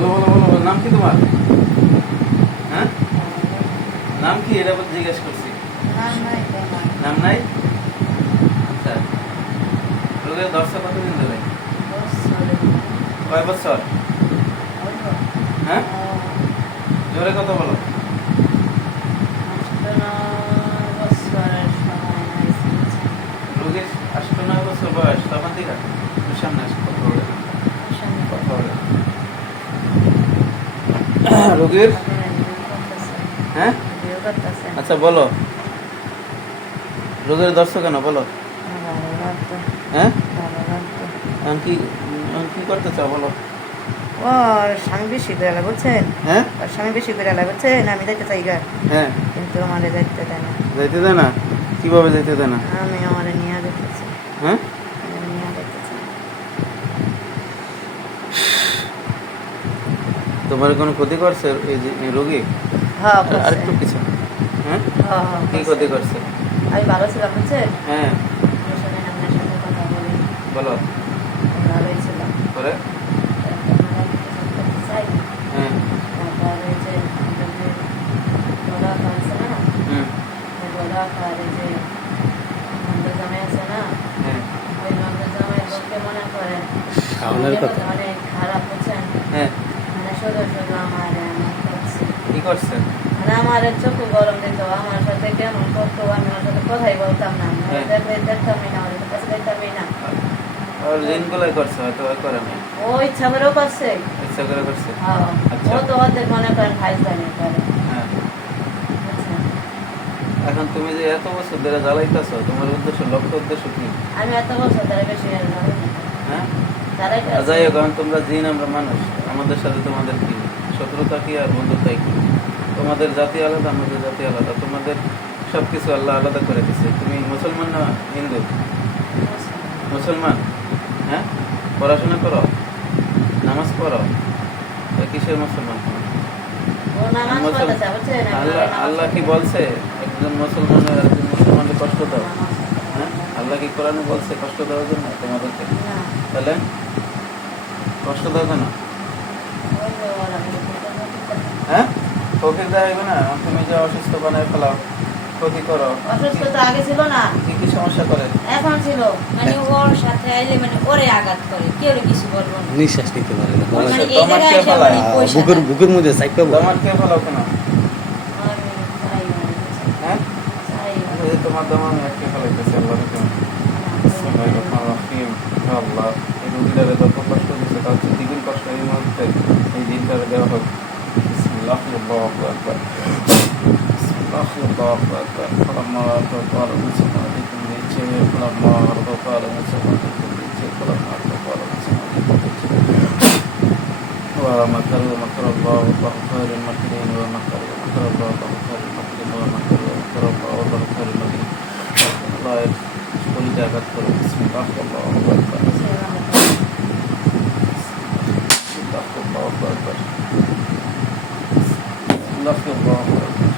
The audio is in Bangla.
বলো বলো বলো বলো, নাম কি তোমার? হ্যাঁ, নাম কি এটা বলতে জিজ্ঞেস করছি। নাম নাই? আচ্ছা, রোগের দর্শক কতদিন ধরে? কয় বছর? হ্যাঁ, জোরে কত বলো। রোগীর 8-9 বছর বয়স, তখন দিকা তুমি সামনে আসো, কথা বলে কথা বলে। রোগীর হ্যাঁ, আচ্ছা বলো, রোগের দর্শক কেন বলো? হ্যাঁ, এখন কি করতে চাও বলো? ওর স্বামী বেশি করে এলা বলছেন, হ্যাঁ, ওর স্বামী বেশি করে এলা বলছেন, আমি যাইতে চাই গা, হ্যাঁ, কিন্তু আমারে যাইতে দেয় না। যাইতে দেয় না? কিভাবে যাইতে দেয় না? আমি আমারে নিয়ে যেতেছি, হ্যাঁ, নিয়ে যেতেছি। তোমার কোনো ক্ষতি করছে এই যে এই রোগী? হ্যাঁ আর একটু কিছু, হ্যাঁ, হ্যাঁ হ্যাঁ কি ক্ষতি করছে? আমি ভালো ছিলাম বুঝছেন, হ্যাঁ, শোনেন আপনার সাথে কথা বলি, বলো। আমি ভালোই ছিলাম। করে চাই হ্যাঁ, তারপরে যে আমরা যে বড়া খাওয়াছে না, হুম, বড়া খাওয়ারে যে নন্দ জামাই আছে না, হ্যাঁ, ওই নন্দ জামাই লোককে মনে করে খাওয়ানোর কথা। অনেক খারাপ বুঝছেন, হ্যাঁ, মানে শুধু শুধু আমার এমন করছে, কি করছে? মানে আমার চোখে গরম দিত, আমার সাথে কেমন করতো, আমি ওর সাথে কথাই বলতাম না, হ্যাঁ। দেখতামই না, ওর কাছে দেখতামই না। আর দিনগুলোই করছে, হয়তো আর করে না, ও ইচ্ছা করেও করছে, ইচ্ছা করে করছে। হ্যাঁ, আচ্ছা। ও তো ওদের মনে করেন ফাইজলামি করে, হ্যাঁ, বুঝছেন? এখন তুমি যে এত বছর ধরে জ্বালাইতেছো, তোমার উদ্দেশ্য লক্ষ্য উদ্দেশ্য কি? আমি এত বছর ধরে বেশি হ্যাঁ, তারাই আর যাই হোক, এখন তোমরা জিন, আমরা মানুষ, আমাদের সাথে তোমাদের কি শত্রুতা কি আর বন্ধুতাই কি? তোমাদের জাতি আলাদা, আমাদের জাতি আলাদা, তোমাদের সব কিছু আল্লাহ আলাদা করে দিচ্ছে। তুমি মুসলমান না হিন্দু? মুসলমান। হ্যাঁ, পড়াশোনা করো, নামাজ পড়ো, তা কিসের মুসলমান তুমি? ও নামাজ পড়তেছে, বুঝছেন? আল্লাহ আল্লাহ কি বলছে একজন মুসলমানের একজন মুসলমানকে কষ্ট দাও? হ্যাঁ, আল্লাহ কি কোরআনে বলছে কষ্ট দেওয়ার জন্য তোমাদেরকে? তাহলে কষ্ট দাও কেন? হ্যাঁ, ফকির দেখাইবে না? তুমি যে অসুস্থ বানায় ফেলাও, ক্ষতি করো, অসুস্থতা আগে ছিল না, কি কি সমস্যা করে? এখন ছিল, মানে ওর সাথে আইলে মানে ওরে আঘাত করে, কেউ কিছু বলবো না, নিঃশ্বাস নিতে পারে না, মানে আচ্ছা, এই তোমার জায়গায় কে এসে ফেলায়? মানে পয়সা দেয়। বুকের মধ্যে চাইপা তোমার কে ফেলাও কেন? আমি চাই না, হ্যাঁ, চাই না। এই যে তোমার দাম আমি আজকে ফেলাইতেছি আল্লাহর কেন? আল্লাহ, এই রোগীটারে যত কষ্ট দিচ্ছে তার চেয়ে দ্বিগুণ কষ্ট এই মুহূর্তে এই দিনটারে দেওয়া হোক। বিসমিল্লাহ, আল্লাহু আকবার। বিসমিল্লাহ, আল্লাহু আকবার। ফালাম্মা রাআ মুসলিমাতিকুম দিচ্ছে, ফালাম্মা রাআ মুসলিমাতিকুম দিচ্ছে, ফালাম্মা রাআ মুসলিমাতিকুম দিচ্ছে। ওয়া মাকারু মাকারাল্লাহু ওয়াল্লাহু খায়রুল মাকিরিন, ওয়া মাকারু মাকারাল্লাহু ওয়াল্লাহু খায়রুল মাকিরিন, ওয়া মাকারু মাকারাল্লাহু ওয়াল্লাহু খায়রুল মাকিরিন। আল্লাহ শরীরে আঘাত করে। বিসমিল্লাহ, আল্লাহু আকবার। الله أكبر. الله أكبر.